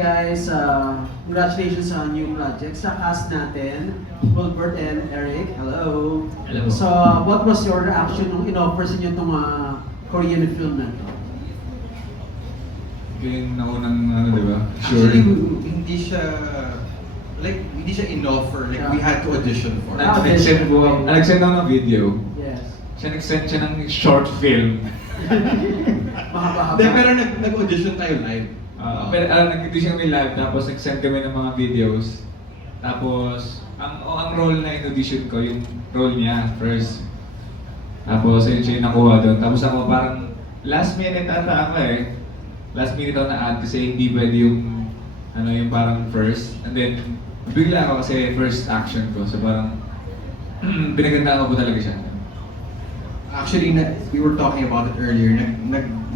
guys, congratulations sa new project. Sa cast natin, Wilbert and Eric, hello. Hello. So, what was your reaction nung in-offer sa inyo itong Korean film na ito? Yung naunang ano, di ba? Actually, hindi siya in-offer. Like, we had to audition for it. Nag-send po, nag-send ako ng video. Yes. Siya nag-send siya ng short film. Mahaba-haba. Hindi, pero nag-audition tayo live. Pero nag-audition kami live, tapos nag-send kami ng mga videos. Tapos, ang role na in-audition ko, yung role niya first. Tapos, ayun siya yung nakuha doon. Tapos ako parang, last minute ata ako eh. Last minute ako na-add kasi hindi pwede yung, yung parang first. And then, bigla ako kasi first action ko. So parang, pinagandaan ko po talaga siya. Actually, we were talking about it earlier.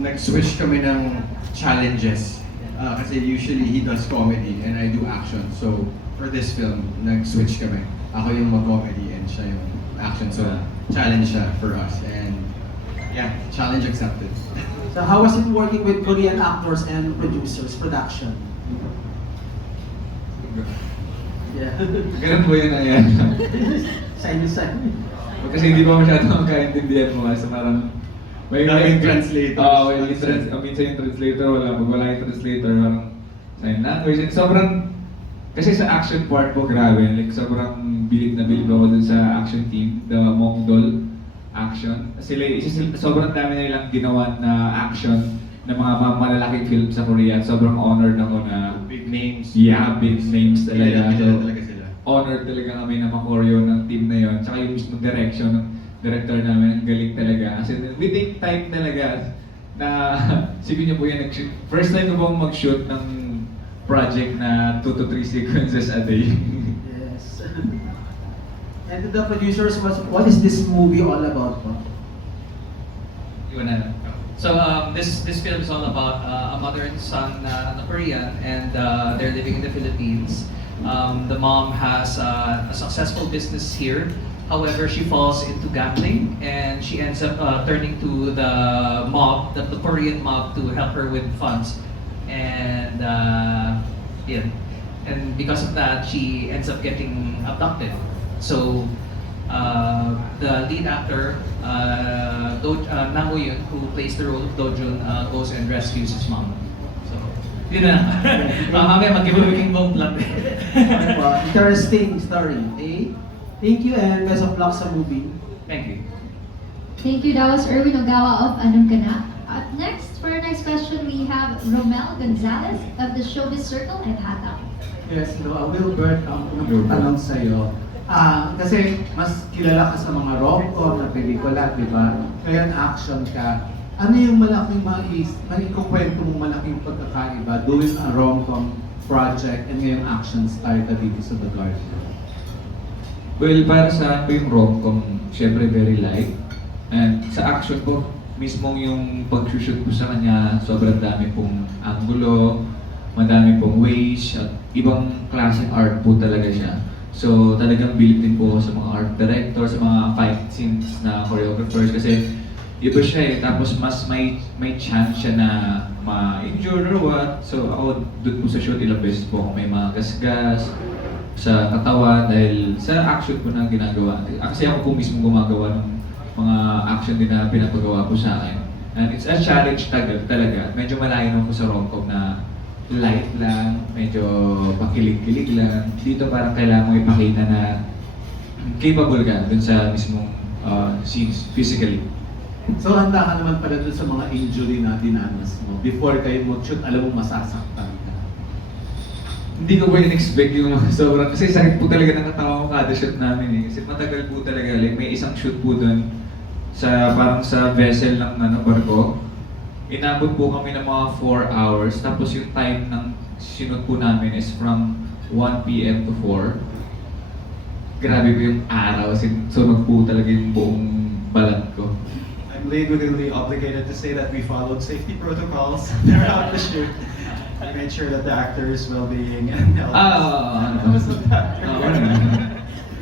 Nag-switch kami ng challenges. Kasi usually he does comedy and I do action. So for this film, nag-switch kami. Ako yung mag-comedy and siya yung action. So challenge siya for us. And yeah, challenge accepted. So, how was it working with Korean actors and producers, production? Yeah. Ganun po yun na yan. Sign. Kasi hindi pa masyadong magkaintindihan mo kasi parang Daming translators. Oo, minsan yung translator wala, pag wala yung translator, parang sign language. And sobrang, kasi sa action part po, grabe, like sobrang bilib na bilib ako dun sa action team, the Mongdol action. Sobrang dami nilang ginawa na action ng mga malalaking film sa Korea. Sobrang honored ako na Big names. yeah, big names talaga. Kilala talaga sila. Honored talaga kami na makoreo ng team na yon. Tsaka yung mismo direction ng director namin, ang galing talaga. Kasi we take time talaga na, sige niyo po yan, first time ko pong mag-shoot ng project na 2 to 3 sequences a day. Yes. And to the producers, what is this movie all about po? You wanna? So this film is all about a mother and son na Korean, and they're living in the Philippines. The mom has a successful business here. However, she falls into gambling and she ends up turning to the mob, the Korean mob, to help her with funds. And yeah, and because of that, she ends up getting abducted. So the lead actor, Nam Woo-yoon, who plays the role of Do-jun, goes and rescues his mom. So, yun na. Mamaya mag-give-away king bomb lang. Interesting story. Okay? Thank you and best of luck sa movie. Thank you. Thank you. That was Erwin Ogawa of Anong Kana. Up next, for our next question, we have Romel Gonzalez of the Showbiz Circle at Hata. Yes, hello. Wilbert, ang unang tanong sa'yo. Kasi mas kilala ka sa mga rom-com na pelikula, di ba? Ngayon action ka. Ano yung malaking maikukwento mong malaking pagkakaiba doing a rom-com project and ngayong action star ka dito sa The Guardian? Well, para sa akin yung rom-com, syempre very light. And sa action po, mismong yung pag-shoot ko sa kanya, sobrang dami pong angulo, madami pong ways, at ibang klaseng art po talaga siya. So talagang bilib din po ako sa mga art director, sa mga fight scenes na choreographers kasi iba siya eh. Tapos mas may chance siya na ma-injure or what. So ako doon po sa shoot, ilang beses po ako may mga gasgas sa katawan dahil sa action ko na ginagawa. Kasi ako po mismo gumagawa ng mga action din na pinapagawa po sa akin. And it's a challenge talaga. Medyo malayo naman po sa rom-com na light lang, medyo pakilig-kilig lang. Dito parang kailangan mo ipakita na capable ka dun sa mismong scenes, physically. So handa ka naman pala dun sa mga injury na dinanas mo. Before kayo mag-shoot, alam mo masasaktan ka. Hindi ko po in-expect yung sobrang, kasi sakit po talaga ng katawan ko kada shoot namin eh. Kasi matagal po talaga, like may isang shoot po dun sa parang sa vessel ng barko. Inabot po kami ng mga 4 hours, tapos yung time ng sinut po namin is from 1 p.m. to 4. Grabe po yung araw, sunog po talaga yung buong balat ko. I'm legally obligated to say that we followed safety protocols throughout the shoot. We made sure that the actors' well-being and health was the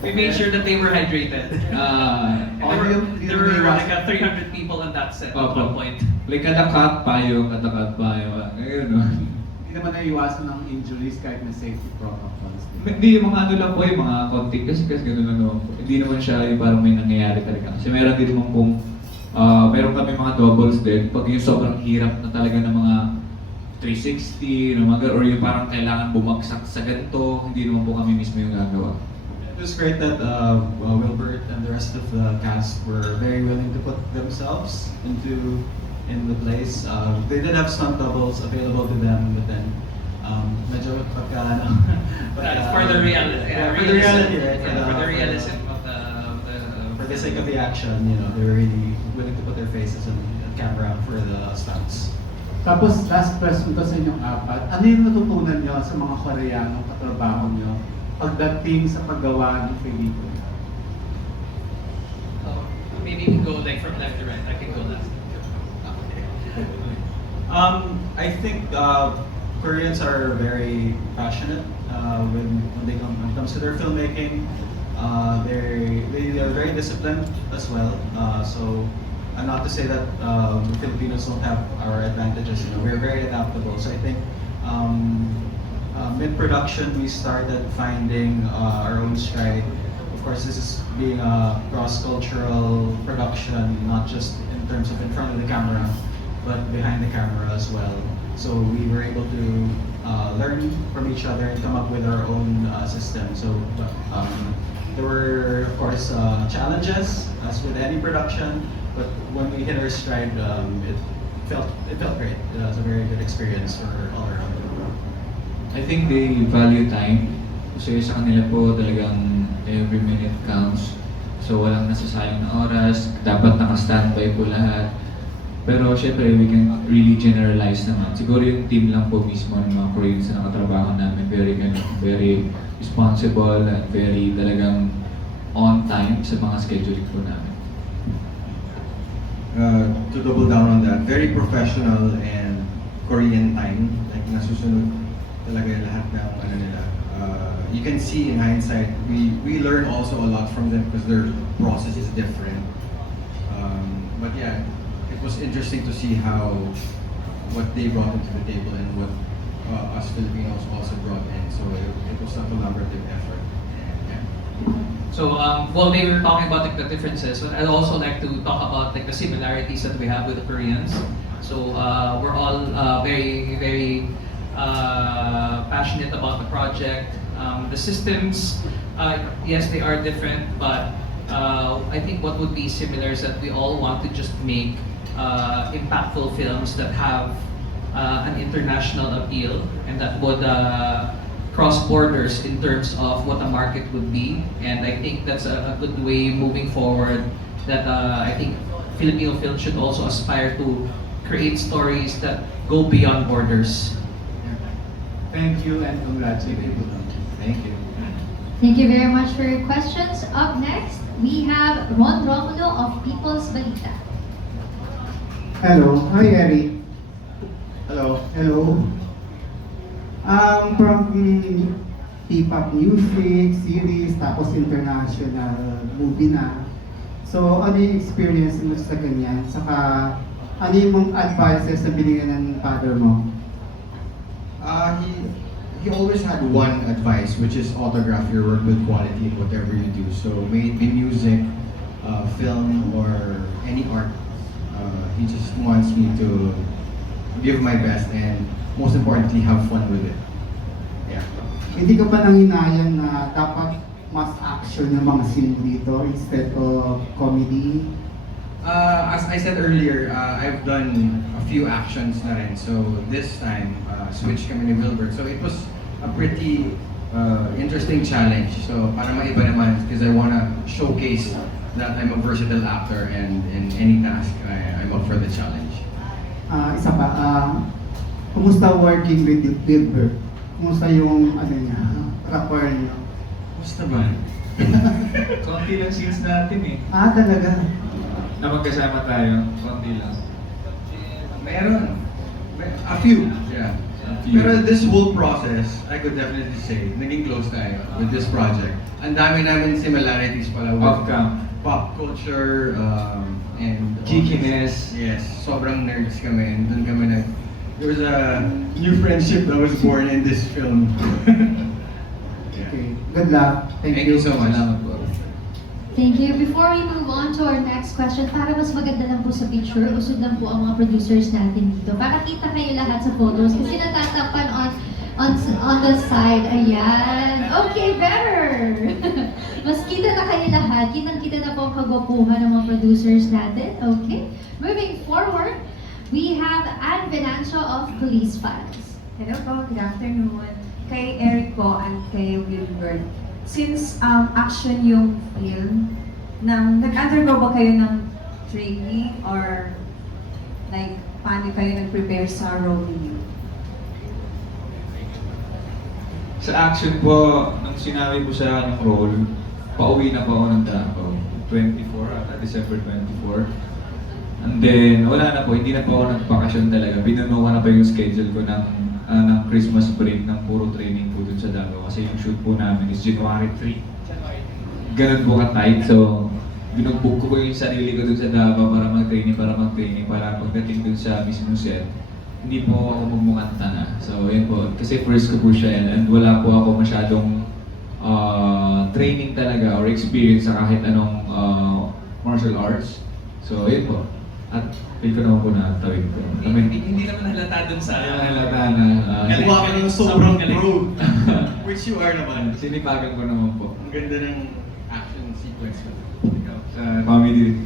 We made sure that they were hydrated. There were like 300 people on that set at one point. Like kada cut payo, Ngayon no. hindi naman naiwasan ng injuries kahit may safety protocols. Hindi, yung mga ano lang po, yung mga konti kasi gano'n ano. Hindi naman siya yung parang may nangyayari talaga. Kasi meron din naman pong, meron kami mga doubles din. Pag yung sobrang hirap na talaga ng mga 360, ng mga, or yung parang kailangan bumagsak sa ganito, hindi naman po kami mismo yung gagawa. It was great that Wilbert and the rest of the cast were very willing to put themselves in the place. They did have stunt doubles available to them, but then medyo pagka ano, For the reality, for the reality, right? For the realism of the For the sake of the action, you know, they were really willing to put their faces on the camera for the stunts. Tapos last question ko sa inyong apat, ano yung natutunan nyo sa mga Koreanong katrabaho nyo pagdating sa paggawa ng pelikula? Maybe we go like from left to right. I can go last. I think Koreans are very passionate when it comes to their filmmaking. They are very disciplined as well. So, and not to say that the Filipinos don't have our advantages. You know, we're very adaptable. So I think mid-production we started finding our own stride. Of course, this is being a cross-cultural production, not just in terms of in front of the camera, but behind the camera as well. So we were able to learn from each other and come up with our own system. So there were, of course, challenges, as with any production, but when we hit our stride, it felt great. It was a very good experience for all around. I think they value time. Kasi sa kanila po talagang every minute counts. So walang nasasayang na oras, dapat naka-standby po lahat. Pero syempre, we can really generalize naman. Siguro yung team lang po mismo ng mga Koreans na nakatrabaho namin, very responsible and very talagang on time sa mga scheduling po namin. To double down on that, very professional and Korean time. Like nasusunod talaga lahat ng ano nila. You can see in hindsight, we learn also a lot from them because their process is different. But yeah, it was interesting to see what they brought into the table and what us Filipinos also brought in. So it was a collaborative effort. And, yeah. So, while they were talking about like, the differences, but I'd also like to talk about like the similarities that we have with the Koreans. So, we're all very, very passionate about the project. The systems, yes, they are different, but I think what would be similar is that we all want to just make impactful films that have an international appeal and that would cross borders in terms of what a market would be. And I think that's a good way moving forward that I think Filipino film should also aspire to create stories that go beyond borders. Thank you and congratulations. Thank you. Thank you very much for your questions. Up next, we have Ron Romulo of People's Balita. Hello. Hi, Eric. Hello. Hello. From P-pop music, series, tapos international movie na. So, ano yung experience mo sa ganyan? Saka, ano yung mga advices na binigyan ng father mo? He always had one advice, which is autograph your work with quality in whatever you do. So may it be music, film, or any art. He just wants me to give my best and most importantly, have fun with it. Yeah. Hindi ka pa nanghinayang na dapat mas action yung mga scene dito instead of comedy? As I said earlier, I've done a few actions na rin. So this time, switch kami ni Wilbert. So it was a pretty interesting challenge. So para maiba naman, because I wanna showcase that I'm a versatile actor and in any task, I'm up for the challenge. Isa pa, kumusta working with Wilbert? Kumusta yung ano niya, rapport niyo? Basta ba? Konti lang scenes natin eh. Talaga? Na magkasama tayo, konti lang. Meron. A few. Yeah. A few. Pero this whole process, I could definitely say, naging close tayo with this project. Ang dami namin similarities pala with Off-cam. pop culture and Geekiness. Yes, sobrang nerds kami and dun kami there was a new friendship that was born in this film. Yeah. Okay, good luck. Thank you so much. Salamat po. Thank you. Before we move on to our next question, para mas maganda lang po sa picture, usod lang po ang mga producers natin dito. Para kita kayo lahat sa photos kasi natatapan on the side. Ayan. Okay, better. Mas kita na kayo lahat. Kitang-kita na po ang kagwapuhan ng mga producers natin. Okay. Moving forward, we have Ann Venancio of Police Files. Hello po, good afternoon. Kay Eric po at kay Wilbert. Since action yung film, nag-undergo ba kayo ng training or like paano kayo nag-prepare sa role niyo? Sa action po, nung sinabi po sa akin yung role, pauwi na po ako ng Davao. 24 ata, December 24. And then, wala na po, hindi na po ako nagpakasyon talaga. Binunuha na po yung schedule ko ng Christmas break ng puro training po dun sa Davao. Kasi yung shoot po namin is January 3. Ganun po ka-tight. So, binubook ko po yung sarili ko dun sa Davao para mag-training, para pagdating dun sa mismo set, hindi po ako magmukanta na. So, yun po. Kasi first ko po siya yan and wala po ako masyadong training talaga or experience sa kahit anong martial arts. So, yun po. At feel ko naman po na tawid ko. I mean, Hindi naman halata dun sa... halata na. Galing. Mukha ka ng sobrang Galing. pro. Which you are naman. Sinipagan ko naman po. Ang ganda ng action sequence mo. Sa comedy.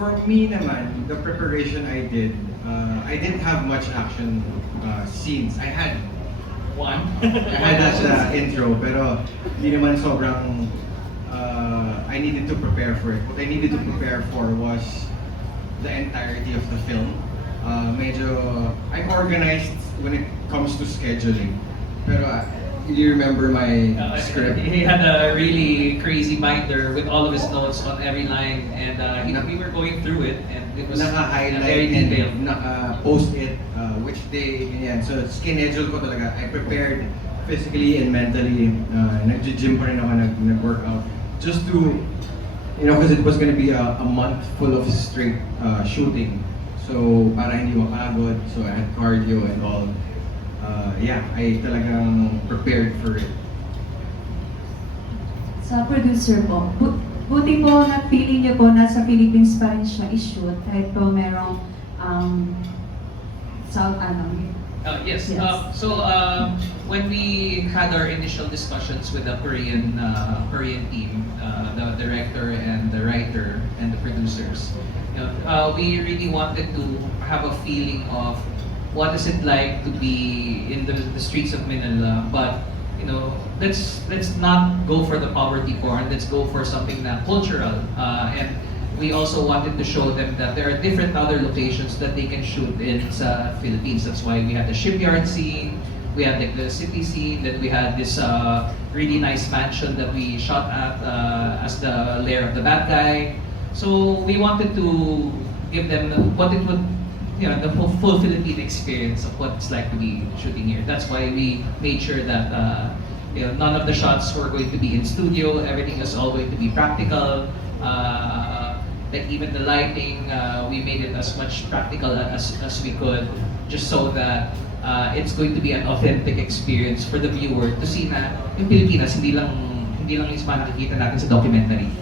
For me naman, the preparation I didn't have much action scenes. I had One. as the intro, pero hindi naman sobrang I needed to prepare for it. What I needed to prepare for was the entirety of the film. I'm organized when it comes to scheduling. Pero you remember my script? He had a really crazy binder with all of his notes on every line, and we were going through it, and it was very Naka-highlight detailed. and naka-post it, which day, ganyan. So, schedule ko talaga. I prepared physically and mentally. Nag-gym pa rin ako, nag-workout. Just to, because it was gonna be a month full of straight shooting. So, para hindi mapagod. So, I had cardio and all. I talagang prepared for it. Sa producer po, buti po na feeling niyo po na sa Philippines pa rin siya i-shoot kahit po merong Yes. Yes. When we had our initial discussions with the Korean team, the director and the writer and the producers, we really wanted to have a feeling of what is it like to be in the streets of Manila, but let's not go for the poverty porn. Let's go for something cultural, and we also wanted to show them that there are different other locations that they can shoot in sa Philippines. That's why we had the shipyard scene, we had the city scene, then we had this really nice mansion that we shot at as the lair of the bad guy. So we wanted to give them what it would, the full Philippine experience of what it's like to be shooting here. That's why we made sure that none of the shots were going to be in studio. Everything is all going to be practical. Like even the lighting, we made it as much practical as we could, just so that it's going to be an authentic experience for the viewer to see na yung Pilipinas hindi lang is makikita natin sa documentary.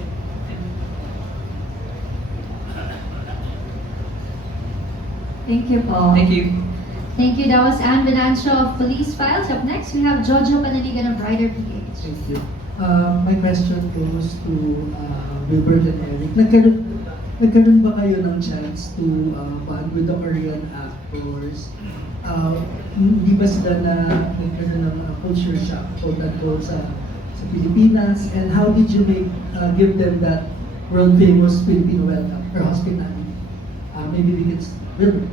Thank you po. Thank you. Thank you. That was Ann Venancio of Police Files. Up next, we have Jojo Panaligan of Rider PH. Thank you. My question goes to Wilbert and Eric. Nagkaroon ba kayo ng chance to bond with the Korean actors? Hindi ba sila na nagkaroon ng culture shock quote-unquote sa Pilipinas? And how did you give them that world-famous Filipino welcome or hospitality? Maybe we can Wilbert.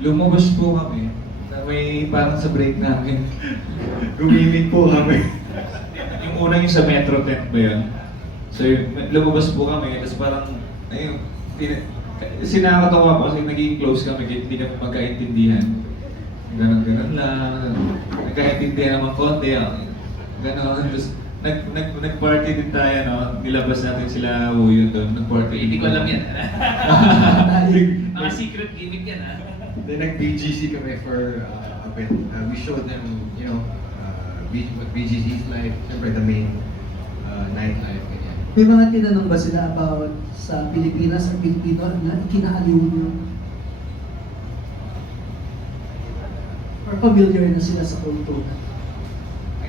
Lumabas po kami. May parang sa break namin. Gumimik po kami. Yung unang yung sa Metro Tent ba yun? So lumabas po kami, tapos parang, sinakatawa pa kasi naging close kami, hindi kami magkaintindihan. Ganon lang, nagkaintindihan naman konti, ganon, tapos nag-party din tayo, no? Nilabas natin sila Wuyo doon. Nag-party. Hindi ko alam yan. Mga secret gimmick yan, ha? Then nag-BGC kami for a bit. We showed them, you know, what BGC is like. Siyempre, the main nightlife. Ganyan. May mga tinanong ba sila about sa Pilipinas at Pilipino na kinaaliw nyo? Or familiar na sila sa kultura?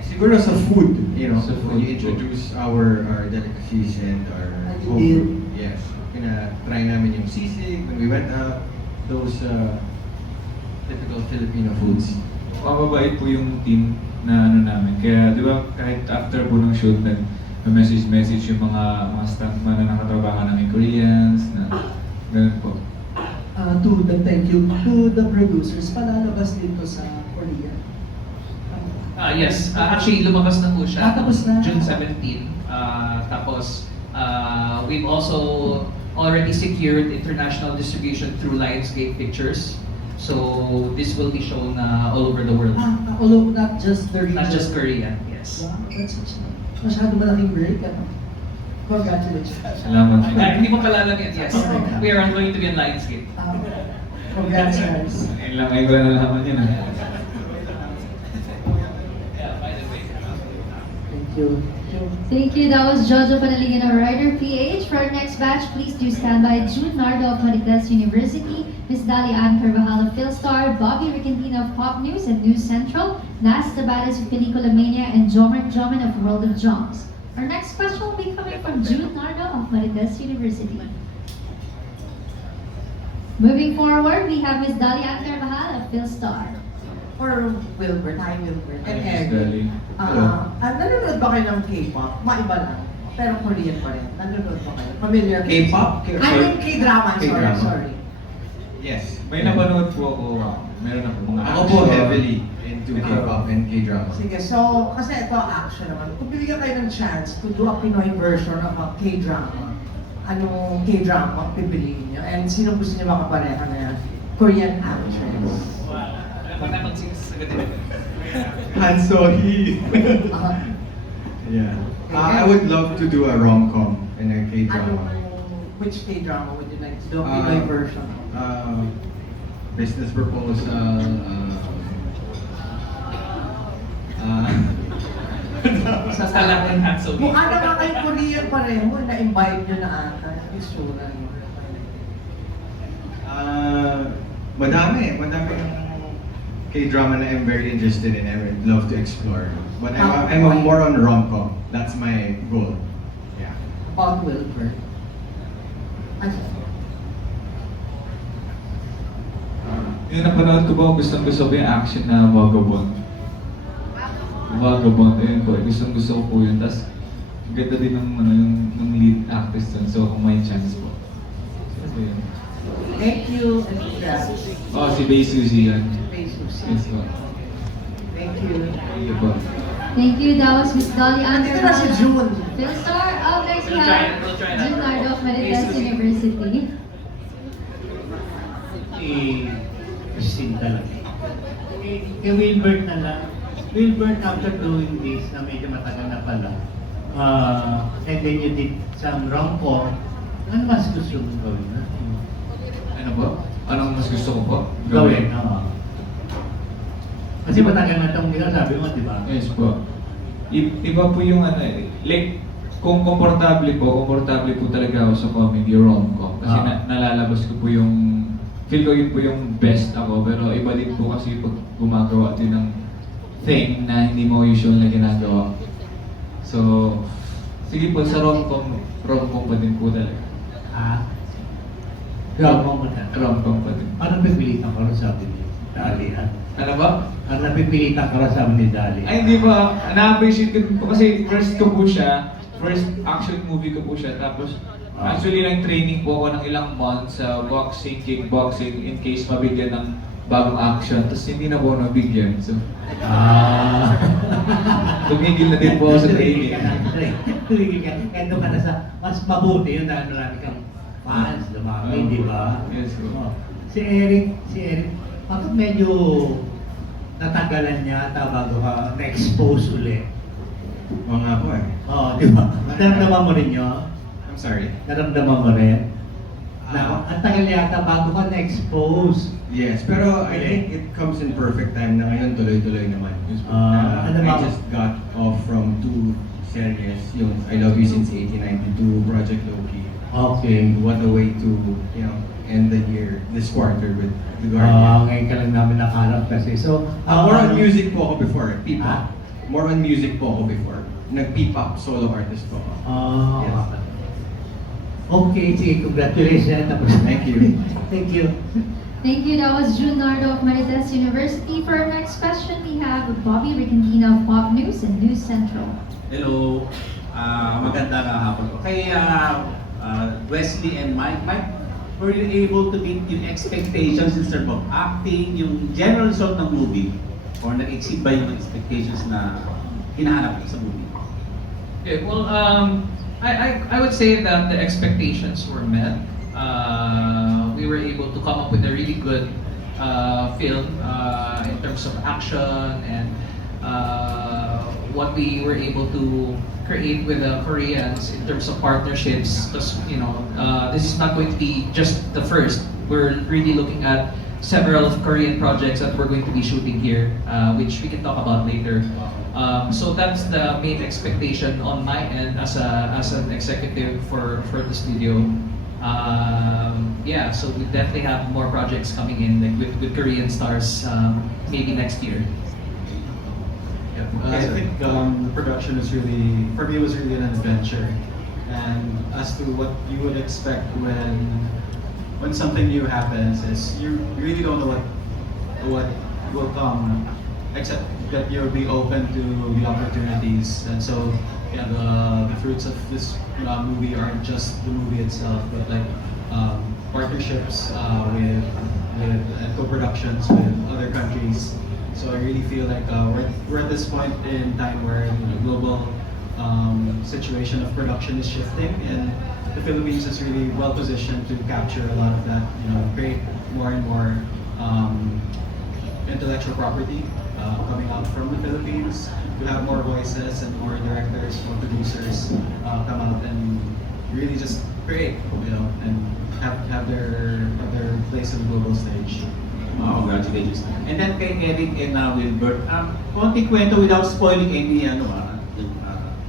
Siguro sa food, you know, Sa food. when you introduce our delicacies and our And you home did. food. Yes. Try namin yung sisig when we went out. Those typical Filipino foods. Mababait po yung team na ano namin. Kaya, di ba, kahit after po ng shoot, nag-message yung mga staff man na nakatrabaho namin Koreans, na ganun po. Thank you to the producers, palalabas dito sa Korea. Yes, actually lumabas na po siya. Tapos na. June 17. Tapos we've also already secured international distribution through Lionsgate Pictures. So this will be shown all over the world. Although not just the region. Not just Korea, yes. Wow, that's such a masyado malaking break, ano? Congratulations. Salamat po. Hindi mo pala alam yan, yes. We are going to be in Lionsgate. Congrats, guys. Ayun lang, ay ko na nalaman yun. Thank you. Thank you. That was Jojo Panaligan of Rider PH. For our next batch, please do stand by June Nardo of Marites University, Miss Dalian Carvajal of Philstar, Bobby Ricantino of Pop News and News Central, Nas Tabares of Pelicula Mania, and Jomer Joman of World of Joms. Our next question will be coming from June Nardo of Marites University. Moving forward, we have Miss Dalian Carvajal of Philstar. For Wilbert, hi Wilbert, and Hi, Miss Eric. Dali. Nanonood ba kayo ng K-pop? Maiba lang, pero Korean pa rin. Nanonood ba kayo? Familiar kayo? K-pop? I mean K-drama, K-drama. sorry. Yes. May napanood po ako. Meron ako mga Ako po heavily into K-pop and K-drama. Sige, so, kasi ito action naman. Kung bibigyan kayo ng chance to do a Pinoy version of a K-drama, anong K-drama pipiliin niyo? And sino gusto niyo makapareha na Korean actress? Wala pa naman sasagutin. Han So-hee. Yeah. I would love to do a rom-com in a K-drama. Which K-drama would you like to do a Pinoy version? Business proposal. Sa talagang handsome. Mukha na nga kayo Korean pareho, na-invite nyo na ata. Yung isura nyo. Madami K-drama na I'm very interested in. I would love to explore. But I'm more on rom-com. That's my goal. Yeah. About Wilbert. Yung napanood ko po, gusto ko yung action na Vagabond. Vagabond, ayun po, gusto ko po yun. Tapos, ganda din ng lead actress dun. So, kung may chance po. So, yun. Thank you. And congrats. Oh, si Bay Suzy yan. Jesus. Yes po. Thank you. Thank you po. Thank you. That was Miss Dalian Andito na si June. Philstar. Up next, we We'll try have it, we'll try that. June Nardo of Marites University. Christine talaga. Kay Wilbert na lang. Wilbert, after doing this, na medyo matagal na pala, and then you did some rom-com, ano mas gusto mong gawin? Ano po? Anong mas gusto ko po? Gawin, oo. Kasi matagal na itong sabi mo, di ba? Yes po. Iba po yung ano, like, kung komportable po talaga ako sa comedy or rom-com. Kasi nalalabas ko po yung, feel ko yun po yung best ako. Pero iba din po kasi pag gumagawa din ng thing na hindi mo usual na ginagawa. So, sige po, sa rom-com pa din po talaga. Rom-com mo na. Rom-com pa din. Anong pipilitan ko rin sabi ni Dali, ha? Ano ba? Ang napipilitan ko rin sabi ni Dali. Ay, hindi ba? Na-appreciate ko po kasi first ko po siya, first action movie ko po siya. Tapos, actually lang training po ako ng ilang months sa boxing, kickboxing in case mabigyan ng bagong action. Tapos hindi na po nabigyan. So, tumigil na din po ako sa training. Tumigil ka. Kaya doon ka na sa mas mabuti yun na marami kang fans, dumami, di ba? Yes, po. Si Eric, bakit medyo natagalan niya bago ka na-expose ulit? Oo nga po eh. di ba? Naramdaman mo rin yun? I'm sorry. Naramdaman mo rin? Na, ang tagal yata bago ka na-expose. Yes, pero I think it comes in perfect time na ngayon tuloy-tuloy naman. Ano I ba? just got off from 2 series, yung I Love You Since 1892, Project Loki. Okay. And what a way to, end the year, this quarter with The Guardian. Ngayon ka lang namin nakarap kasi. So, More on music po ako before, Ah? P-pop. More on music po ako before. Nag-P-pop solo artist po ako. Yes. Okay, sige, congratulations. Tapos, Thank you. Thank you. Thank you. That was June Nardo of Marites University. For our next question, we have Bobby Ricandina of Pop News and News Central. Hello, maganda na hapon ko. Kay Wesley and Mike, were you able to meet yung expectations in terms of acting, yung general result ng movie? Or nag-exceed ba yung expectations na hinahanap sa movie? Okay, well, I would say that the expectations were met. We were able to come up with a really good film in terms of action and what we were able to create with the Koreans in terms of partnerships. Because this is not going to be just the first. We're really looking at several Korean projects that we're going to be shooting here, which we can talk about later. So that's the main expectation on my end as an executive for the studio. Yeah, so we definitely have more projects coming in, like with Korean stars, maybe next year. I think the production is really, for me, was really an adventure. And as to what you would expect when something new happens, is you really don't know what will come, except that you'll be open to the opportunities. And so, yeah, the fruits of this movie aren't just the movie itself, but like partnerships with and co-productions with other countries. So I really feel like we're at this point in time where the global situation of production is shifting, and the Philippines is really well positioned to capture a lot of that. Create more and more intellectual property coming out from the Philippines. To have more voices and more directors, more producers come out and really just create, and have their place on the global stage. Wow, congratulations. And then kay Eric and Wilbert, konting kwento without spoiling any yung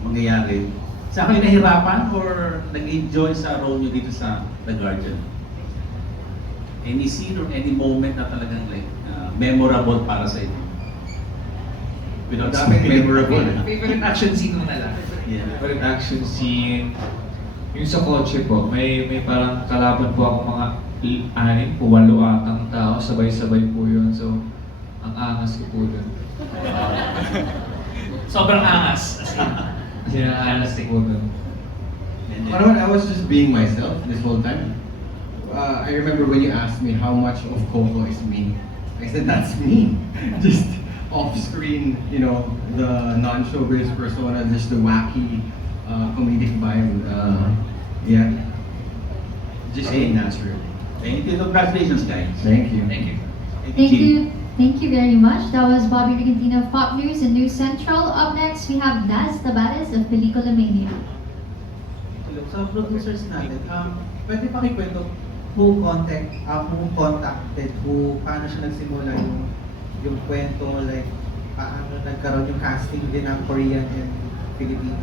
mangyayari. Sa kayo nahirapan or nag-enjoy sa role nyo dito sa The Guardian? Any scene or any moment na talagang like memorable para sa inyo? Without Daming memorable. Favorite action scene mo na lang. Yeah. Favorite action scene, yung sa kotse po, may parang kalaban po ako mga 6 o 8 atang tao, sabay-sabay po yun. So, ang angas ko po dun. Sobrang angas. As in. Kasi ang angas ko po dun. You know what? I was just being myself this whole time. I remember when you asked me how much of Coco is me. I said, that's me. Just off-screen, the non-showbiz persona, just the wacky, comedic vibe. Yeah. Just being natural. Thank you. Congratulations, guys. Thank you. Thank you. Thank you. Thank you very much. That was Bobby Ricandina of Pop News and News Central. Up next, we have Daz Tabares of Pelikula Mania. Sa producers natin, pwede pakikwento who contacted, paano siya nagsimula yung kwento, like paano nagkaroon yung casting din ng Korean and Filipino.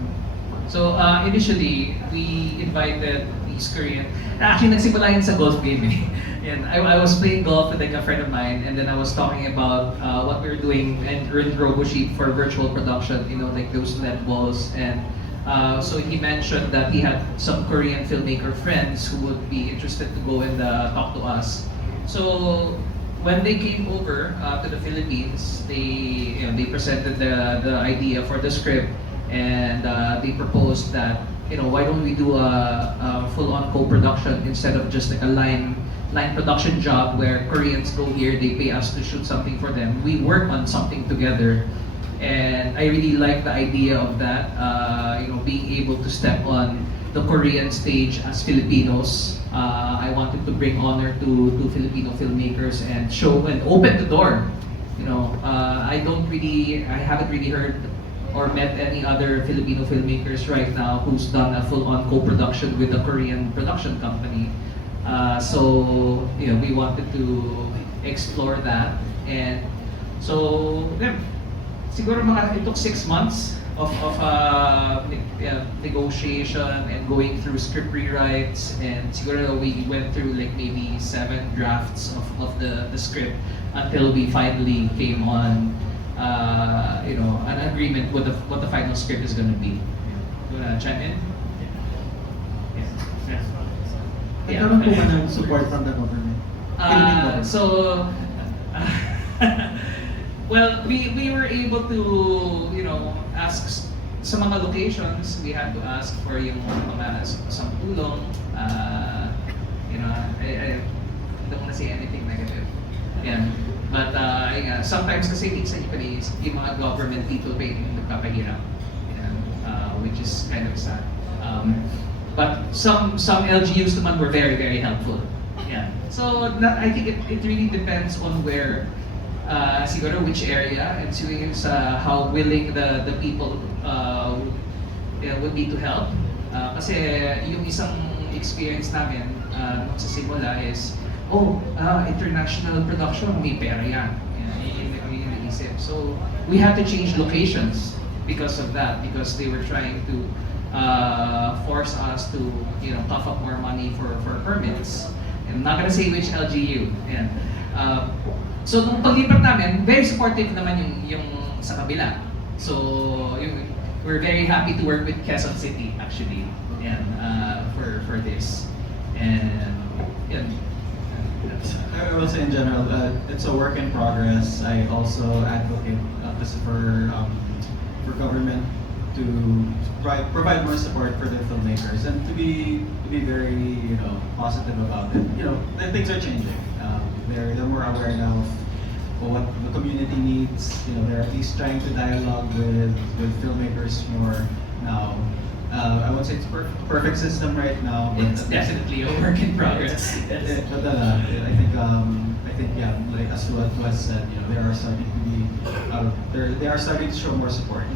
So initially, we invited these Korean. Actually, nagsimula yun sa golf game eh. And I was playing golf with like a friend of mine, and then I was talking about what we were doing and earned RoboSheep for virtual production, like those net balls. And so he mentioned that he had some Korean filmmaker friends who would be interested to go and talk to us. So when they came over to the Philippines, they presented the idea for the script. And they proposed that why don't we do a full-on co-production instead of just like a line production job where Koreans go here, they pay us to shoot something for them. We work on something together, and I really like the idea of that. Being able to step on the Korean stage as Filipinos. I wanted to bring honor to Filipino filmmakers and show and open the door. I haven't really heard or met any other Filipino filmmakers right now who's done a full-on co-production with a Korean production company. So we wanted to explore that, and so siguro it took 6 months of negotiation and going through script rewrites, and siguro we went through like maybe 7 drafts of the script until we finally came on an agreement with what the final script is going to be. You wanna chime in? Nagkaroon po ba ng support from the government? So, well, we were able to, ask sa mga locations, we had to ask for yung mga isang tulong. I don't want to say anything negative. Yeah. But sometimes kasi minsan yung mga government people pa yung nagpapahirap. Which is kind of sad. But some LGUs naman were very, very helpful. Yeah. So I think it really depends on where, siguro which area, and siguro sa how willing the people would be to help. Kasi yung isang experience namin nung sa simula is, international production, may pera yan. Yun yung naisip. So we had to change locations because of that, because they were trying to force us to cough up more money for permits. And I'm not gonna say which LGU. Yan. So nung paglipat namin, very supportive naman yung sa kabila. So we're very happy to work with Quezon City actually, for this. And I will say in general, it's a work in progress. I also advocate for government to provide more support for the filmmakers and to be very positive about it. Things are changing. They're more aware now of what the community needs. They're at least trying to dialogue with filmmakers more now. I won't say it's perfect system right now, but it's definitely a work in progress. But I think like as what was said, they are starting to be they are starting to show more support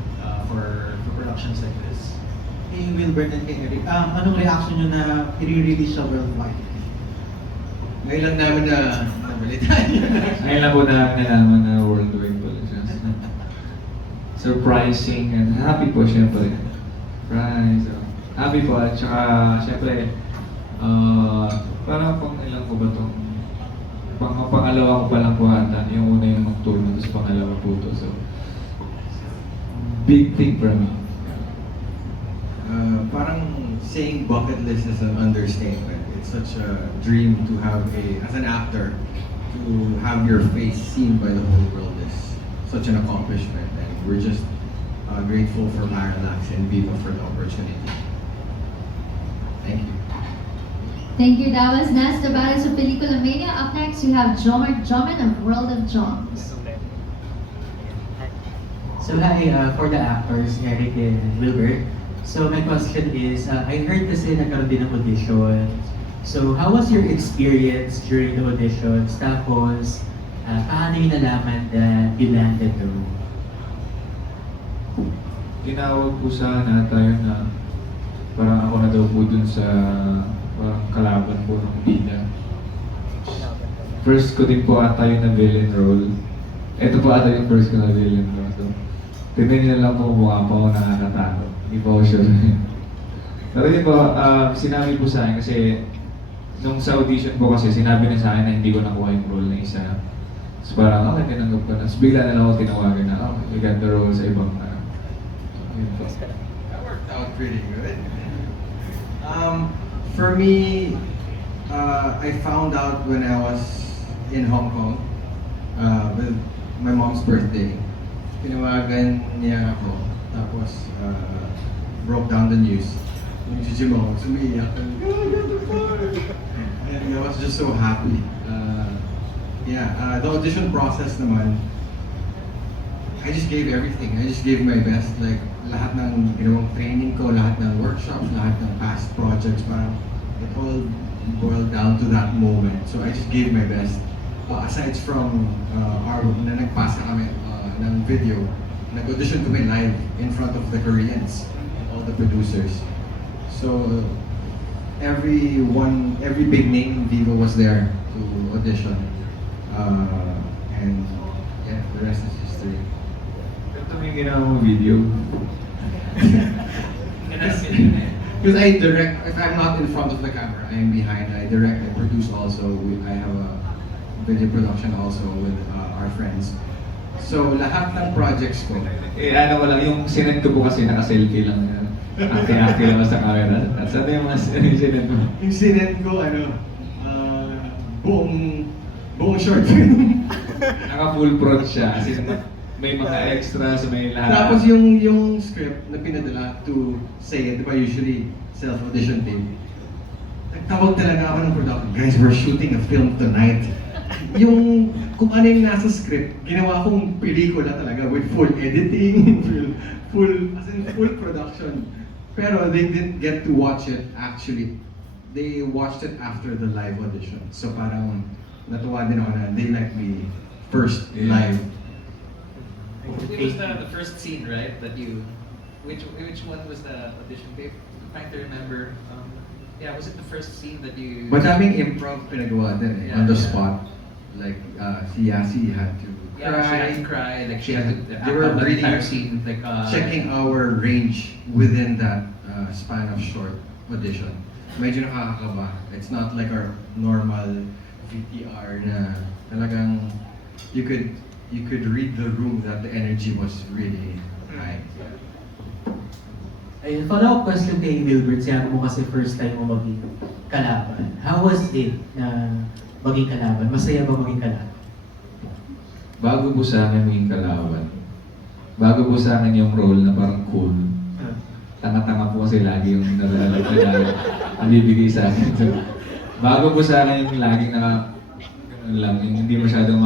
for productions like this. Kay Wilbert and kay Eric, anong reaction nyo na i-release siya worldwide? Ngayon lang namin nabalitaan yun. Ngayon lang po namin nalaman na worldwide pala siya. Surprising and happy po syempre. Surprise. Happy po at saka syempre parang pang ilang ko ba itong pangalawa ko pa lang po ata. Yung una yung nocturno, tapos pangalawa po ito. So, big thing for me. Parang saying bucket list is an understatement. It's such a dream to have as an actor, to have your face seen by the whole world is such an accomplishment. And we're just grateful for Parallax and Viva for the opportunity. Thank you. Thank you. That was Nas Tabares of Pelikula Mania. Up next, we have Jomar Joman of World of Joms. So hi, for the actors, Eric and Wilbert. So my question is, I heard kasi nagkaroon din ng audition. So how was your experience during the auditions? Tapos, paano yung nalaman that you landed the role? Tinawag po sana tayo na parang ako na daw po dun sa parang kalaban po ng bida. First ko din po ata yung na villain role. Ito po ata yung first ko na villain role. So, tignan nyo lang po mukha pa ako nakakatakot. Hindi po ako sure. Pero yun po, sinabi po sa akin kasi nung sa audition po kasi sinabi na sa akin na hindi ko nakuha yung role na isa. So parang okay, tinanggap ko na. So bigla na lang ako tinawagan na, we got the role sa ibang yun po. That worked out pretty good. For me, I found out when I was in Hong Kong with my mom's birthday. Tinawagan niya ako, tapos broke down the news. Yung si Jim ako, sumiiyak. And I was just so happy. The audition process naman, I just gave everything. I just gave my best. Like, lahat ng ginawang training ko, lahat ng workshops, lahat ng past projects, parang it all boiled down to that moment. So I just gave my best. Aside from na nagpasa kami ng video, nag-audition kami live in front of the Koreans, all the producers. So every big name in Vivo was there to audition. And yeah, the rest is history. Ito yung ginawa mo video. Because I direct, if I'm not in front of the camera, I'm behind. I direct, I produce also. I have a video production also with our friends. So lahat ng projects ko, Ano wala, yung sinend ko po kasi naka-selfie lang yan. Ate-ate lang sa camera. At ano yung mga sinend mo? yung sinend ko, buong short film. Naka-full prod siya. Kasi may mga extras, may lahat. Tapos yung script na pinadala to say it, di ba usually self-audition tape. Nagtawag talaga ako ng production, guys, we're shooting a film tonight. Yung kung ano yung nasa script, ginawa kong pelikula talaga with full editing, full production. Pero they didn't get to watch it actually. They watched it after the live audition. So parang natuwa din ako na they like me first live. It was the first scene, right? That you, which one was the audition tape? I'm trying to remember. Yeah, was it the first scene that you? Madaming improv pinagawa din on the spot. Like si Yasi had to Yeah, she had to cry. Like she had to They were act out the really entire scene. Like checking our range within that span of short audition. Medyo nakakakaba. It's not like our normal VTR na talagang you could read the room that the energy was really high. Ayun, follow-up question kay Wilbert. Siya mo kasi first time mo maging kalaban. How was it na maging kalaban? Masaya ba maging kalaban? Bago po sa akin maging kalaban, bago po sa akin yung role na parang cool, tanga-tanga po kasi lagi yung nabibigay sa akin. So, bago po sa akin yung laging ganun lang, yung hindi masyadong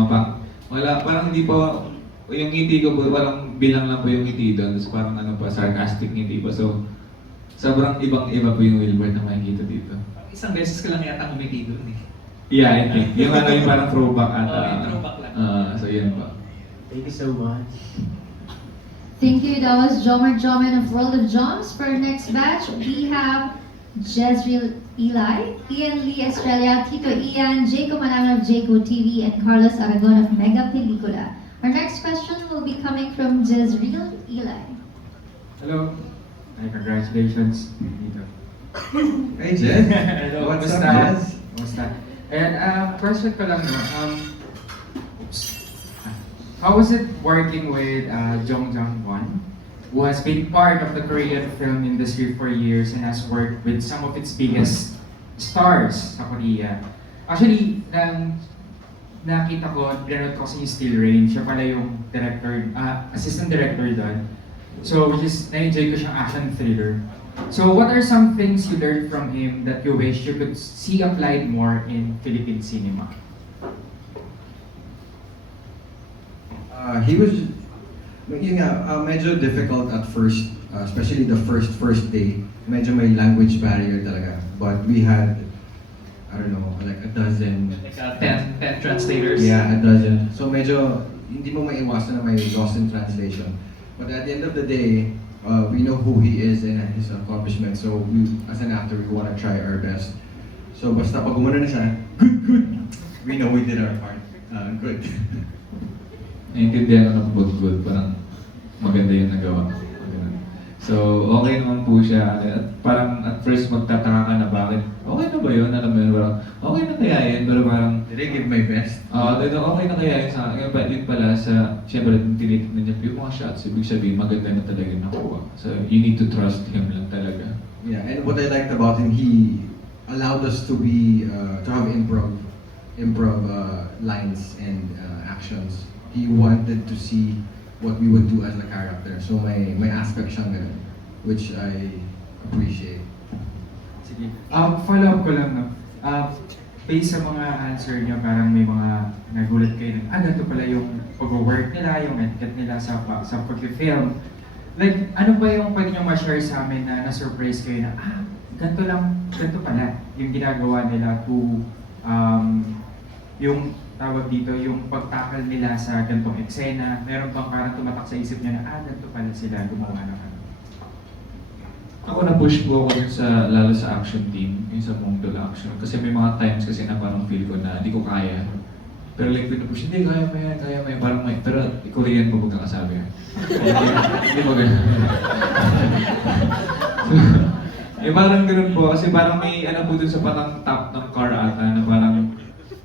wala, parang hindi pa, yung ngiti ko po, parang bilang lang po yung ngiti doon, tapos parang sarcastic ngiti pa. So, sobrang ibang-iba po yung Wilbert na makikita dito. isang beses ka lang yata umiti doon eh. Yeah, I think. Yung yung parang throwback ata. Yung throwback lang. So yun pa. Thank you so much. Thank you. That was Jomer Jomen of World of Joms. For our next batch, we have Jezreel Eli, Ian Lee Estrella, Tito Ian, Jacob Manang of Jaco TV, and Carlos Aragon of Mega Pelicula. Our next question will be coming from Jezreel Eli. Hello. Hi, congratulations. Dito. Hey, Jed. Hello, What's kumusta? up, Jez? Kumusta? And question ko lang, no, how was it working with Jong Jang-won, who has been part of the Korean film industry for years and has worked with some of its biggest stars sa Korea? Actually, nakita ko, pinanood ko kasi yung Steel Rain, siya pala yung director, assistant director doon. So, which is, na-enjoy ko siyang action thriller. So, what are some things you learned from him that you wish you could see applied more in Philippine cinema? He was, yun nga, medyo difficult at first, especially the first day. Medyo may language barrier talaga. But we had, I don't know, like a dozen. Like 10 translators. Yeah, a dozen. So medyo, hindi mo maiwasan na may lost in translation. But at the end of the day, we know who he is and his accomplishments. So we, as an actor, we want to try our best. So basta pag umano na siya, good. We know we did our part. Good. Naintindihan ko na po good, parang maganda yung nagawa. So, okay naman po siya. At parang at first magtataka ka na bakit, okay na ba yun? Alam mo yun, parang okay na kaya yun, pero parang Did I give my best? okay na kaya yun sa akin. Yun pala sa, siyempre, tinitignan niya po yung mga shots, ibig sabihin, maganda na talaga yung nakuha. So, you need to trust him lang talaga. Yeah, and what I liked about him, he allowed us to be, to have improv lines and actions. He wanted to see what we would do as a character. So may aspect siyang ganun, which I appreciate. Sige. Follow-up ko lang, no? Based sa mga answer niyo, parang may mga nagulat kayo ng, ganito pala yung pag-work nila, yung etiquette nila sa pag-film. Like, ano ba yung pwede niyo ma-share sa amin na na-surprise kayo na, ganito pala yung ginagawa nila to, yung tawag dito, yung pagtakal nila sa ganitong eksena? Meron bang parang tumatak sa isip niya na, ganito pala sila gumawa ng ano? Ako na-push po ako dun sa, lalo sa action team, yung sa Mongdol Action. Kasi may mga times kasi na parang feel ko na hindi ko kaya. Pero like, pinupush, hindi, kaya mo yan. Parang may, pero Korean po pagkakasabi. Hindi mo ganun. So, parang ganun po, kasi parang may ano po dun sa parang top ng car ata na parang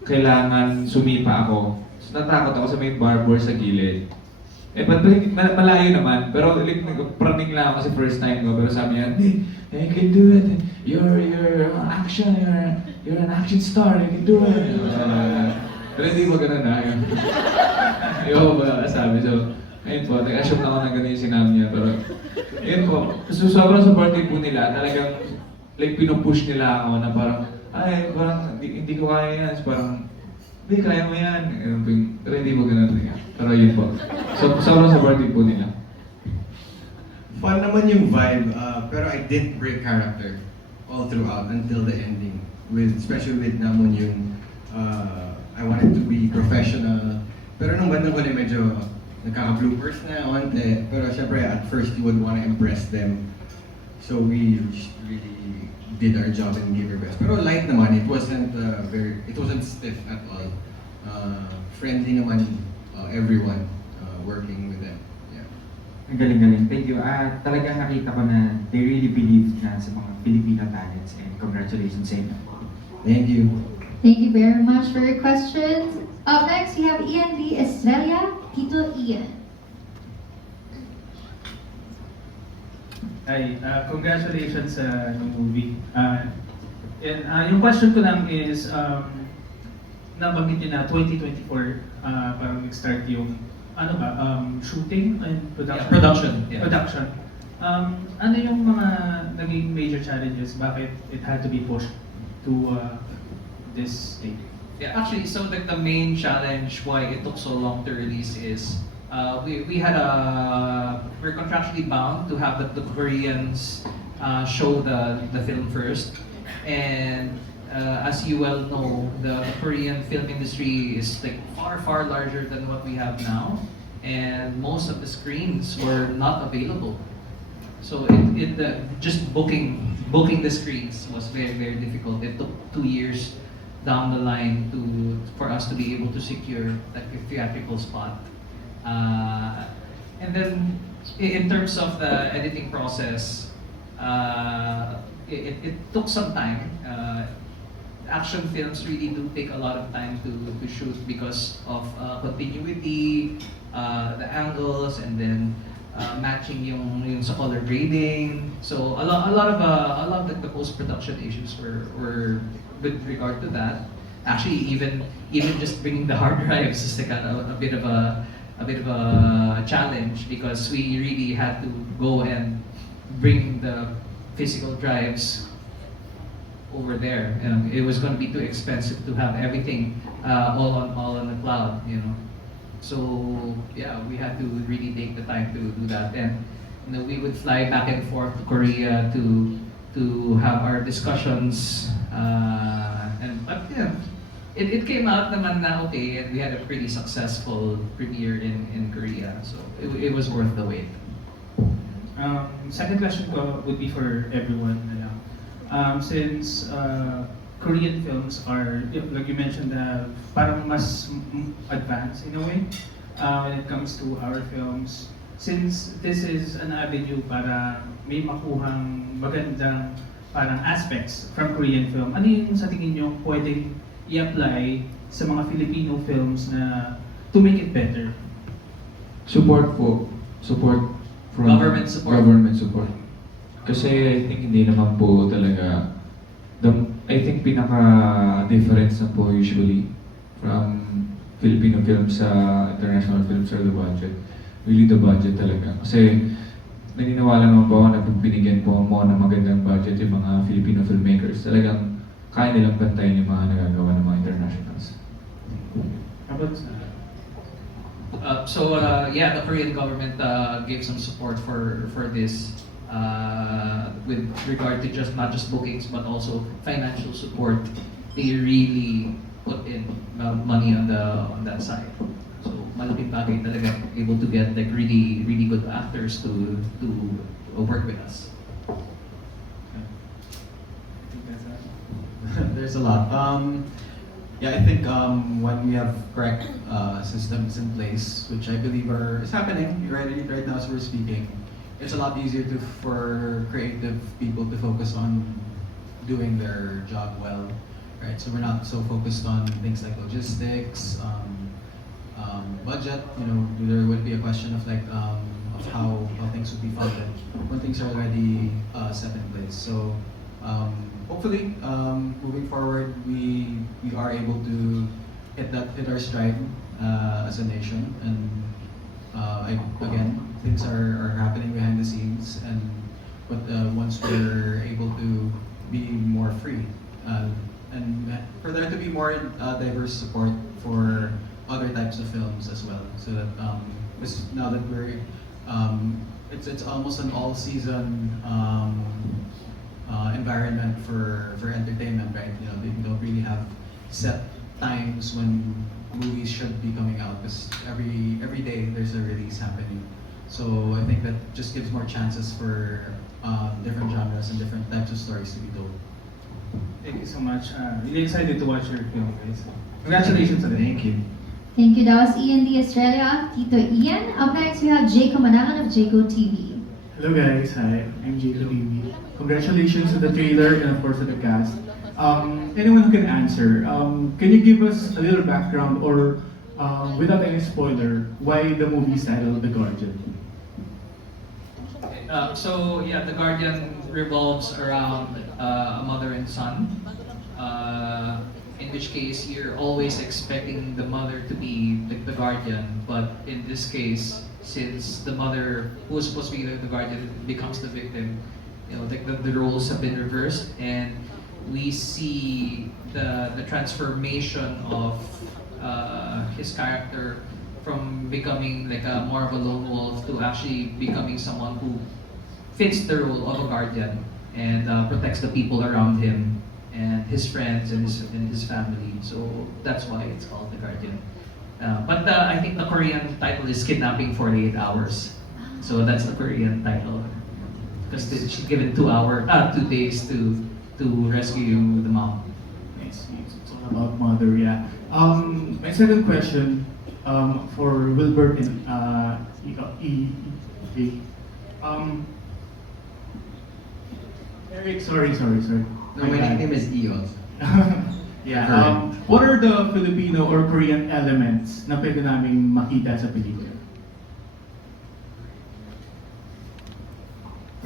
kailangan sumipa ako. So natakot ako sa may barbed sa gilid. Malayo naman, pero like, praning lang ako kasi first time ko, pero sabi niya, hey, you can do it, you're action, you're an action star, you can do it. Pero hindi mo ganun na yun. Ayoko ba sabi, so, ayun po, nag-assume na ako na ganun yung sinabi niya, pero, ayun po, so, sobrang supportive po nila, talagang, like, pinupush nila ako na parang, parang, hindi ko kaya yan, so, parang, hindi, kaya mo yan. Pero hindi mo ganun rin. Pero yun po. So, sobrang supportive po nila. Fun naman yung vibe, pero I didn't break character all throughout until the ending. Especially with Namon yung I wanted to be professional. Pero nung bandang huli medyo nagkaka-bloopers na onte. Pero syempre at first you would want to impress them. So we really did our job and gave our best. Pero light naman, it wasn't stiff at all. Friendly naman everyone working with them. Yeah. Ang galing-galing. Thank you. Talagang nakita ko na they really believe na sa mga Filipino talents and congratulations sa inyo. Thank you. Thank you very much for your questions. Up next, we have Ian Lee Estrella, Tito Ian. Hi, congratulations sa movie. Yung question ko lang is, nabanggit niyo na 2024, parang nag-start yung, shooting and production? Production. Yeah. Production. Ano yung mga naging major challenges? Bakit it had to be pushed to this stage? Yeah, actually, so the main challenge why it took so long to release is we're contractually bound to have the Koreans show the film first, and as you well know, the Korean film industry is like far larger than what we have now, and most of the screens were not available. So just booking the screens was very difficult. It took 2 years down the line for us to be able to secure like a theatrical spot. And then in terms of the editing process, it took some time. Action films really do take a lot of time to shoot because of continuity, the angles, and then matching yung sa color grading. So a lot of the post-production issues were with regard to that. Actually, even just bringing the hard drives is like a bit of a challenge because we really had to go and bring the physical drives over there. It was going to be too expensive to have everything all on the cloud, you know. So yeah, we had to really take the time to do that, and we would fly back and forth to Korea to have our discussions. But yeah, it came out naman na okay, and we had a pretty successful premiere in Korea. So it was worth the wait. Second question ko would be for everyone. Since Korean films are, like you mentioned, parang mas advanced in a way when it comes to our films. Since this is an avenue para may makuhang magandang parang aspects from Korean film, ano yung sa tingin nyo pwedeng i-apply sa mga Filipino films na to make it better? Support po. Support from Government support. Government support. Kasi I think hindi naman po talaga I think pinaka-difference na po usually from Filipino films sa international films are the budget. Really the budget talaga. Kasi naniniwala naman po ako na pag binigyan po mo ng magandang budget yung mga Filipino filmmakers, talagang kaya nilang bantayan yung mga nagagawa ng mga internationals. How about yeah, the Korean government gave some support for this with regard to not just bookings but also financial support. They really put in money on that side. So malaking bagay talaga able to get like really good actors to work with us. There's a lot. Yeah, I think when we have correct systems in place, which I believe is happening right now as we're speaking, it's a lot easier for creative people to focus on doing their job well, right? So we're not so focused on things like logistics, budget. You know, there would be a question of like of how things would be funded when things are already set in place. So. Hopefully, moving forward, we are able to hit our stride as a nation, and again, things are happening behind the scenes, but once we're able to be more free, and for there to be more diverse support for other types of films as well, so that now that we're it's almost an all-season environment for entertainment, right? You know, they don't really have set times when movies should be coming out, because every day there's a release happening. So I think that just gives more chances for different genres and different types of stories to be told. Thank you so much. Really excited to watch your film, guys. Congratulations again. Thank you. Thank you. That was Ian D. Estrella, Tito Ian. Up next, we have Jay Kamanangan of Jayco TV. Hello guys, hi, I'm Jayco TV. Congratulations to the trailer and of course to the cast. Anyone who can answer, can you give us a little background or without any spoiler, why the movie is titled The Guardian? So yeah, The Guardian revolves around a mother and son. In which case you're always expecting the mother to be like the guardian, but in this case, since the mother who was supposed to be the guardian becomes the victim, you know, the roles have been reversed, and we see the transformation of his character from becoming like more of a lone wolf to actually becoming someone who fits the role of a guardian and protects the people around him and his friends and his family. So that's why it's called The Guardian. But I think the Korean title is Kidnapping 48 Hours. So that's the Korean title. Because she's given 2 days to rescue the mom. It's all about mother, yeah. My second question for Wilbert and Eric, sorry. No, my nickname is Eos. Yeah. What are the Filipino or Korean elements na pwede namin makita sa pelikula?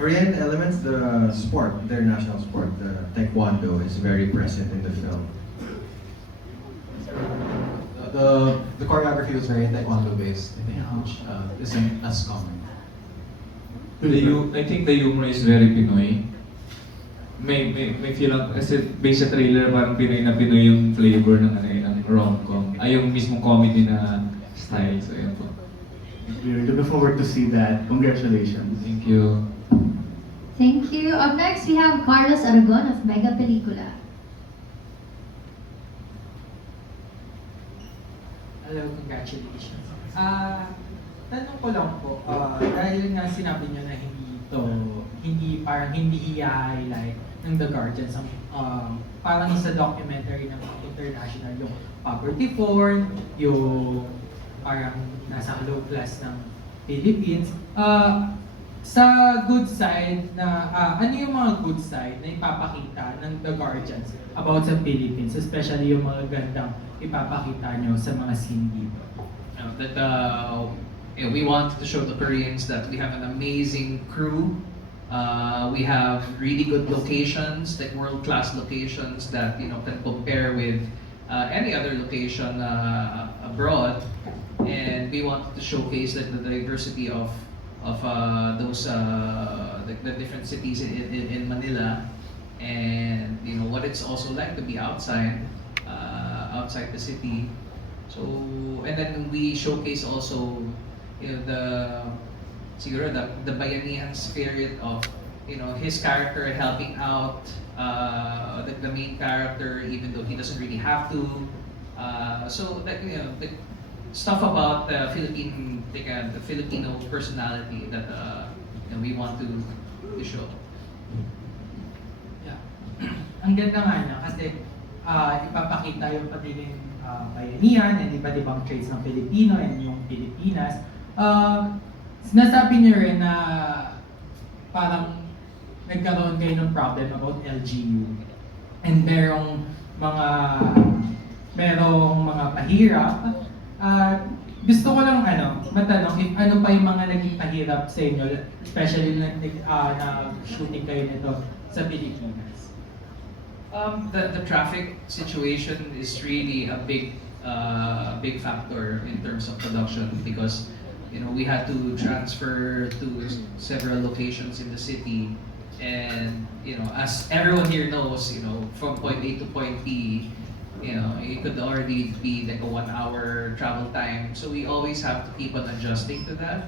Korean elements, the sport, their national sport, the Taekwondo is very present in the film. The choreography was very Taekwondo based, I think, which isn't as common. I think the humor is very Pinoy. May feel lang, kasi based sa trailer, parang Pinoy na Pinoy yung flavor ng rom-com. Ay, yung mismong comedy na style. So, yun po. We're looking forward to see that. Congratulations. Thank you. Thank you. Up next, we have Carlos Aragon of Mega Pelikula. Hello, congratulations. Tanong ko lang po, dahil nga sinabi nyo na hindi i-highlight ng The Guardian, parang isa documentary ng international, yung poverty porn, yung parang nasa low class ng Philippines. Sa good side na, ano yung mga good side na ipapakita ng The Guardians about sa Philippines, especially yung mga gandang ipapakita nyo sa mga scene dito? We want to show the Koreans that we have an amazing crew. We have really good locations, like world-class locations that can compare with any other location abroad. And we want to showcase the diversity of those the different cities in Manila, and what it's also like to be outside the city. So, and then we showcase also the bayanihan spirit of his character helping out the main character, even though he doesn't really have to, So that, you know, the stuff about the the Filipino personality that you know, we want to show. Yeah. Ang ganda nga niya kasi ipapakita yung pagiging bayanihan and iba't ibang traits ng Pilipino and yung Pilipinas. Sinasabi niyo rin na parang nagkaroon kayo ng problem about LGU and merong mga pahirap. Gusto ko lang matanong if ano pa yung mga naging pahirap sa inyo, especially na shooting kayo nito sa Pilipinas. The traffic situation is really a big factor in terms of production because you know we had to transfer to several locations in the city, and you know as everyone here knows, you know from point A to point B, you know it could already be like a 1 hour travel time, so we always have to keep on adjusting to that.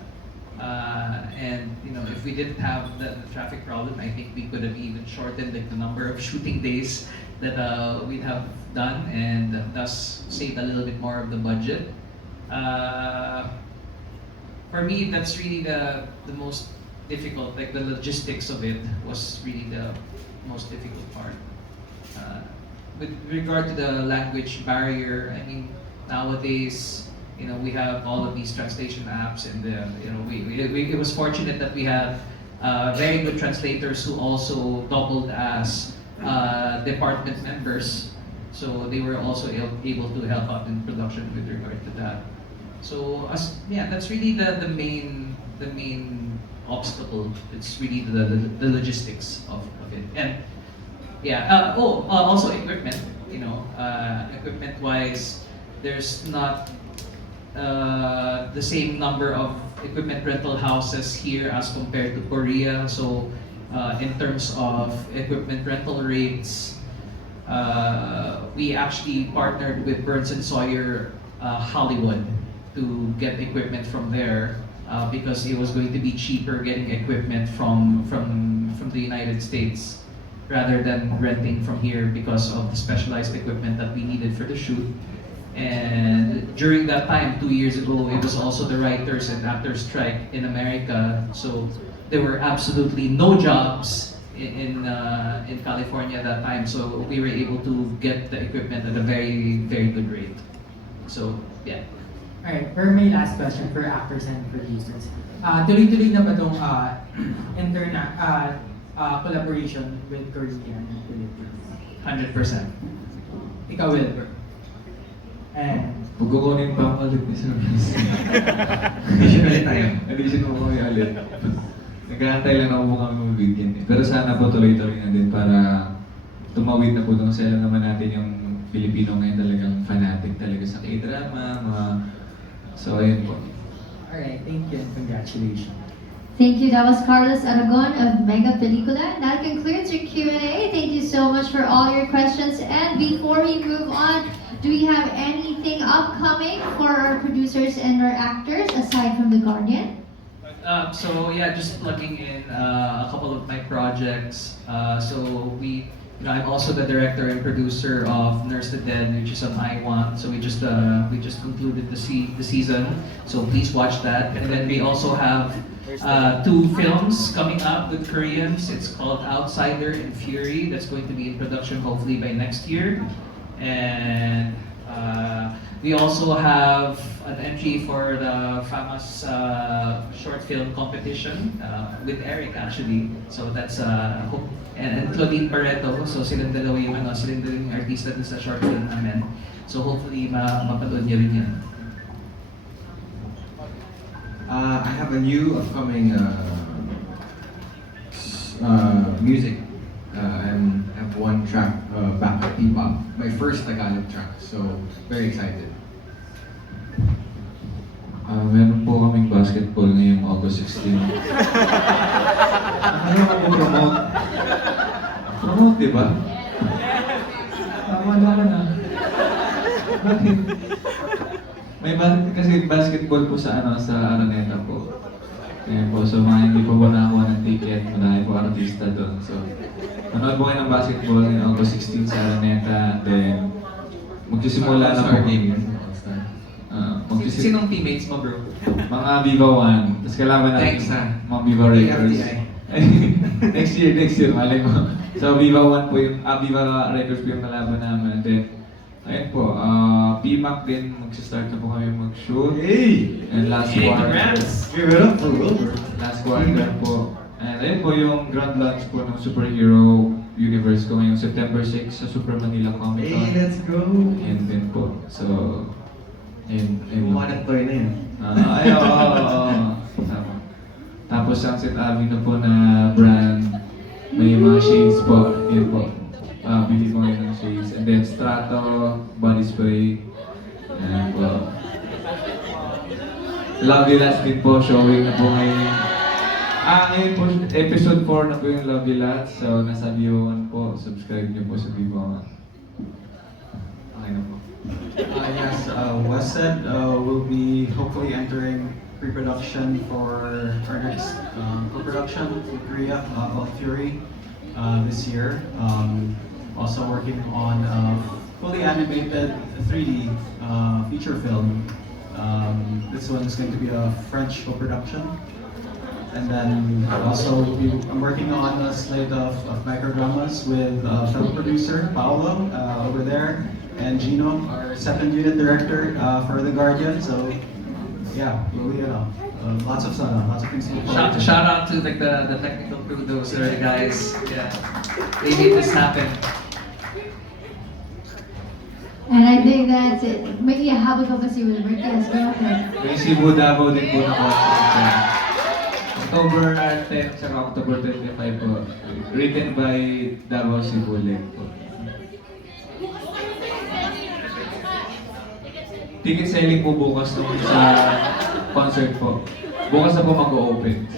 And you know, if we didn't have the traffic problem, I think we could have even shortened like, the number of shooting days that we'd have done, and thus saved a little bit more of the budget. For me, that's really the most difficult. Like the logistics of it was really the most difficult part. With regard to the language barrier, I mean, nowadays, you know, we have all of these translation apps, and you know, it was fortunate that we have very good translators who also doubled as department members, so they were also able to help out in production with regard to that. So, that's really the main obstacle. It's really the logistics of it, and also equipment. You know, equipment-wise, there's not the same number of equipment rental houses here as compared to Korea. So in terms of equipment rental rates, we actually partnered with Burns & Sawyer Hollywood to get equipment from there because it was going to be cheaper getting equipment from the United States rather than renting from here because of the specialized equipment that we needed for the shoot. And during that time, 2 years ago, it was also the writers and actors strike in America. So there were absolutely no jobs in California at that time. So we were able to get the equipment at a very, very good rate. So yeah. Alright, for my last question for actors and producers. Tuloy-tuloy na ba itong collaboration with Korea and Philippines? 100%. Ikaw, Wilbur. And Pagkukunin pa ako ulit ni Sir Ross. Additional tayo. Additional mo kami ulit. Nag-aantay lang ako mo kami mabigyan eh. Pero sana po tuloy-tuloy na din para tumawid na po doon. Kasi alam naman natin yung Pilipino ngayon talagang fanatic talaga sa K-drama. So ayun po. alright, thank you and congratulations. Thank you. That was Carlos Aragon of Mega Pelicula. That concludes your Q&A. Thank you so much for all your questions. And before we move on, do we have anything upcoming for our producers and our actors aside from The Guardian? So yeah, just plugging in a couple of my projects. I'm also the director and producer of Nurse the Dead, which is on iWant. So we just concluded the season. So please watch that. And then we also have 2 films coming up with Koreans. It's called Outsider and Fury. That's going to be in production hopefully by next year. And we also have an entry for the famous short film competition with Eric actually. So that's and Claudine Barreto. So silang dalawa yung artista dun sa short film namin. So hopefully mapanood niyo rin yan. I have a new upcoming music. I have one track, backup P-pop, my first Tagalog track. So very excited. Meron po kaming basketball ngayong August 16. Ano naman po promote? Promote, di ba? Tama naman ah. Bakit? May kasi basketball po sa Araneta po. Ngayon po, so mga hindi po nakakuha ng ticket, marami po artista doon. So, manood po kayo ng basketball ngayong August 16 sa Araneta. Then, magsisimula na po. Sinong teammates mo, bro? Mga Viva One. Tapos kailangan natin Thanks, ha? mga Viva Records. TFTI. next year, malay mo. So Viva One po yung, Viva Records po yung kalaban namin. And then, ayun po, PMAC din, magsistart na po kami mag-shoot. And last quarter. Give it up for Wilbur. Last quarter po. And ayun po yung grand launch po ng superhero universe ko ngayong September 6 sa Super Manila Comic Con. Hey, let's go! Yan din po. So, ayun. Umanat toy na yan. Oo. Tama. Tapos ang St. Avenue po na brand, may mga shades po. Yun po. Bili ko ngayon ng shades. And then Strato, body spray. And po. Love You Last din po, showing na po ngayon. Ngayon po, episode 4 na po yung Love You Last. So, nasa Viva One po. Subscribe niyo po sa Viva One. Okay na po. Yes, Wes said we'll be hopefully entering pre-production for our next co-production with Korea, called Fury, this year. Also working on a fully animated 3D feature film. This one is going to be a French co-production. And then also I'm working on a slate of microdramas with film producer Paolo over there, and Gino, our second unit director for The Guardian. So yeah, really, lots of things to look forward to. Shout out to like the technical crew, those are the guys. Yeah, they made this happen. And I think that's it. May ihabol ka ba si Wilbert? Yes, go ahead. May Cebu Davao din po na October 10 sa October 25 po. Written by Davao Cebu po. Ticket selling po bukas nung sa concert po. Bukas na po mag-open.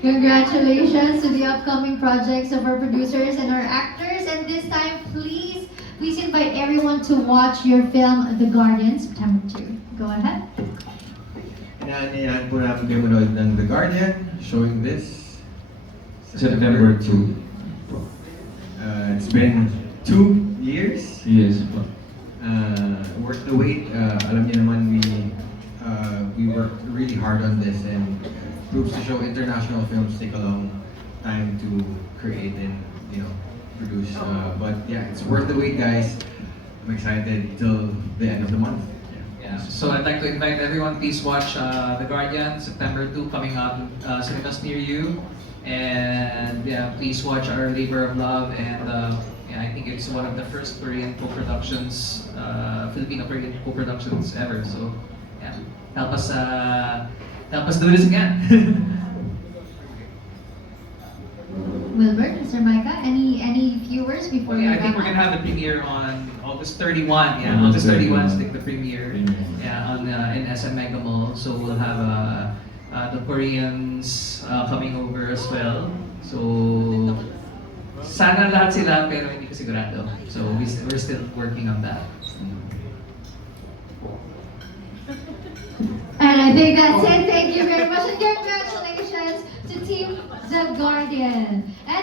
Congratulations to the upcoming projects of our producers and our actors. And this time, please invite everyone to watch your film, The Guardian, September 2. Go ahead. Inaanyayahan po namin kayo manood ng The Guardian, showing this September 2. It's been 2 years. Yes po. Worth the wait. Alam niyo naman, we worked really hard on this, and proves to show international films take a long time to create and produce. But yeah, it's worth the wait, guys. I'm excited till the end of the month. Yeah. So I'd like to invite everyone, please watch The Guardian, September 2, coming out cinemas near you. And yeah, please watch our Labor of Love. And yeah, I think it's one of the first Korean co-productions, Filipino-Korean co-productions ever. So yeah, help us do this again. Wilbert, Mr. Micah, any few words before we I wrap think we're up? gonna have the premiere on August 31. Yeah, August 31 is like the premiere. Yeah, on in SM Mega Mall. So we'll have the Koreans coming over as well. So sana lahat sila, pero hindi ko sigurado. So we're still working on that. And I think that's it. Thank you very much, and congratulations to Team The Guardian. And